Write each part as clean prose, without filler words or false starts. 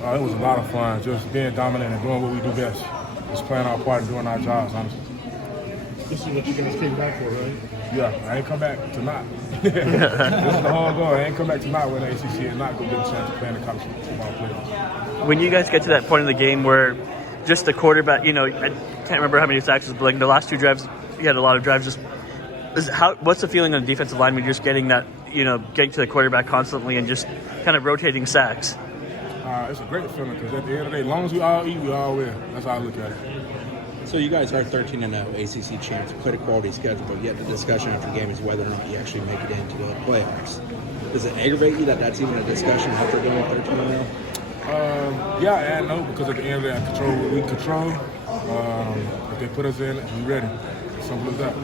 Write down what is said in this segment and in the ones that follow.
It was a lot of fun, just being dominant and doing what we do best. Just playing our part and doing our jobs, honestly. This is what you guys came back for, right? Yeah, I ain't come back to not. This is the whole goal. I ain't come back to not win the ACC and not go get a chance to play in the college football playoffs. When you guys get to that point in the game where just the quarterback, I can't remember how many sacks, but like the last 2 drives, you had a lot of drives. What's the feeling on the defensive line when you're just getting that, getting to the quarterback constantly and just kind of rotating sacks? It's a great feeling because at the end of the day, as long as we all eat, we all win. That's how I look at it. So you guys are 13-0 ACC champs, played a quality schedule, but yet the discussion after the game is whether or not you actually make it into the playoffs. Does it aggravate you that that's even a discussion after doing 13-0? Yeah and no, because at the end of the day, I control what we control. If they put us in, we ready. Simple as that.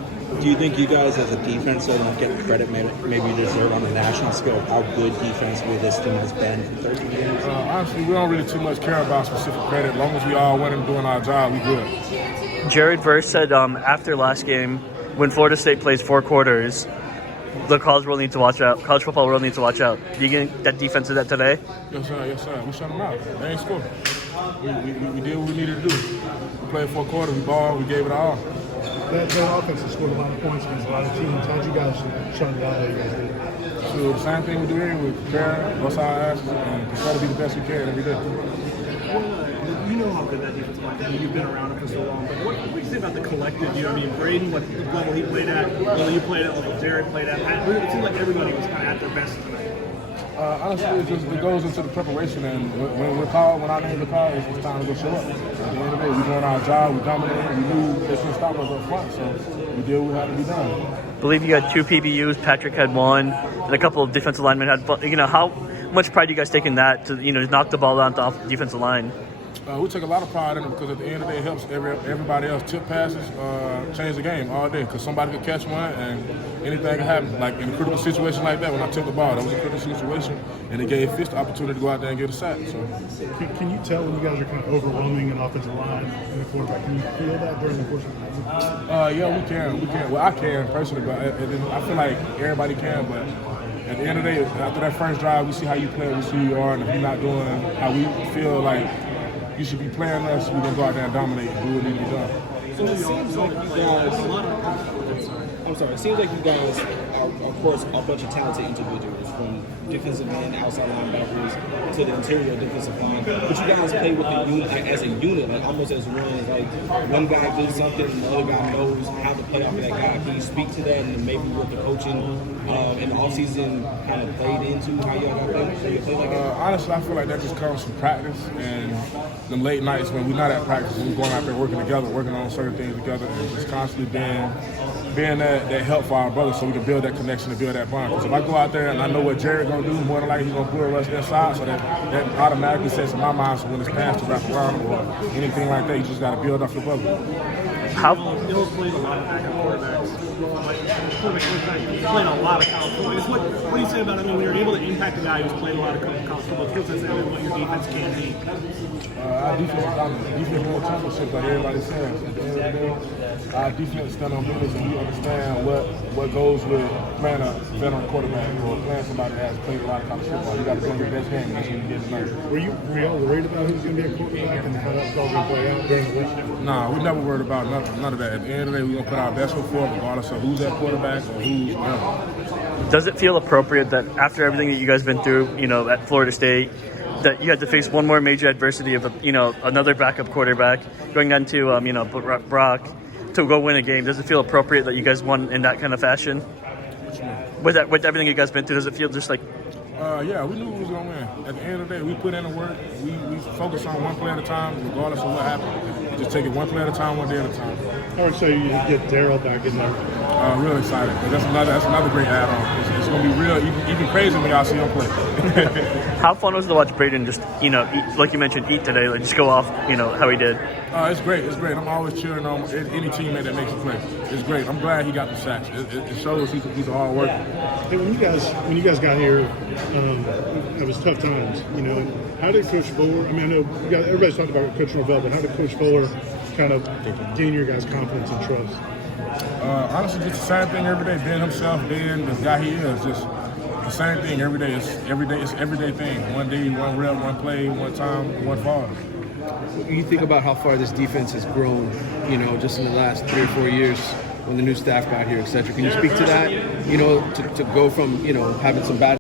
Do you think you guys as a defense don't get the credit maybe you deserve on the national scale of how good defensively this team has been for 13 years? Honestly, we don't really too much care about specific credit. As long as we all winning and doing our job, we good. Jared Verse said after last game, when Florida State plays 4 quarters, the college world needs to watch out. College football world needs to watch out. Do you get that defense did that today? Yes, sir. We shut them out. They ain't scored. We did what we needed to do. We played 4 quarters. We balled. We gave it all. That offense has scored a lot of points against a lot of teams. How'd you guys shut it out that you guys did? So the same thing we do here. We prepare, bust our asses, and try to be the best we can every day. You know how good that defense is. You've been around it for so long. But what do you think about the collective? Braden, what level he played at, level you played at, level Jared played at. It seemed like everybody was kind of at their best tonight. Honestly, it goes into the preparation, and when our names are called, it's time to go show up. At the end of the day, we doing our job, we dominated, we knew they shouldn't stop us up front, so we did what had to be done. I believe you had 2 PBUs, Patrick had 1, and a couple of defensive linemen had. How much pride do you guys take in that to knock the ball out the defensive line? We take a lot of pride in it because at the end of the day, it helps everybody else tip passes, change the game all day. Because somebody could catch one and anything can happen. Like in a critical situation like that, when I took the ball, that was a critical situation, and it gave Fish the opportunity to go out there and get a sack. So, can you tell when you guys are kind of overwhelming an offensive line and the quarterback? Can you feel that during the course of the game? Yeah, we can. Well, I can personally, but I feel like everybody can. But at the end of the day, after that first drive, we see how you play, we see who you are, and if you're not doing how we feel like you should be playing us, we're going to go out there and dominate and do what needs to be done. So it seems like you guys, it seems like you guys are, of course, a bunch of talented individuals, from defensive end, outside linebackers, to the interior defensive line. But you guys play with the unit as a unit, like almost as one. Like one guy does something, and the other guy knows how to play off of that guy. Can you speak to that, and maybe what the coaching in the offseason kind of played into how y'all got play like that? Honestly, I feel like that just comes from practice and them late nights when we're not at practice and we're going out there working together, working on certain things together, and just constantly being that help for our brothers so we can build that connection and build that bond. Because if I go out there and I know what Jared gonna do, more than likely he's gonna bull rush inside, so that automatically sets in my mind. So when it's passed to wrap around or anything like that, you just gotta build off your brother. Bill's played a lot of backup quarterbacks. Playing a lot of college football. What do you say about it? When you're able to impact a guy who's played a lot of college football, it feels as what your defense can be. Our defense won championships, like everybody says. At the end of the day, our defense stand on business, and we understand what goes with playing a veteran quarterback or playing somebody that has played a lot of college football. You got to play your best game, and that's when you get tonight. Were y'all worried about who's going to be a quarterback and how that's all going to play out during the week? Nah, we never worried about none of that. At the end of the day, we're going to put our best foot forward, regardless of who's that quarterback or who's whatever. Does it feel appropriate that after everything that you guys been through, at Florida State, that you had to face one more major adversity of another backup quarterback going down to Brock to go win a game? Does it feel appropriate that you guys won in that kind of fashion? With everything you guys been through, does it feel just like? Yeah, we knew we was gonna win. At the end of the day, we put in the work. We focus on one play at a time, regardless of what happened. Just take it one play at a time, one day at a time. I would say you get Daryl back in there. Real excited. That's another great add-on. It's gonna be real, even crazy when y'all see him play. How fun was it to watch Braden just eat, like you mentioned, eat today, like just go off, how he did? It's great. I'm always cheering on any teammate that makes a play. It's great. I'm glad he got the sacks. It shows he's a hard worker. Hey, when you guys got here, it was tough times. How did Coach Fuller? I mean, I know everybody's talked about Coach Norvell, but how did Coach Fuller kind of gain your guys' confidence and trust? Honestly, just the same thing every day. Being himself, being the guy he is. Just The same thing every day. It's everyday thing. One day, one rep, one play, one time, one fall. You think about how far this defense has grown, you know, just in the last 3 or 4 years when the new staff got here, et cetera. Can you speak to that? You know, to go from, you know, having some bad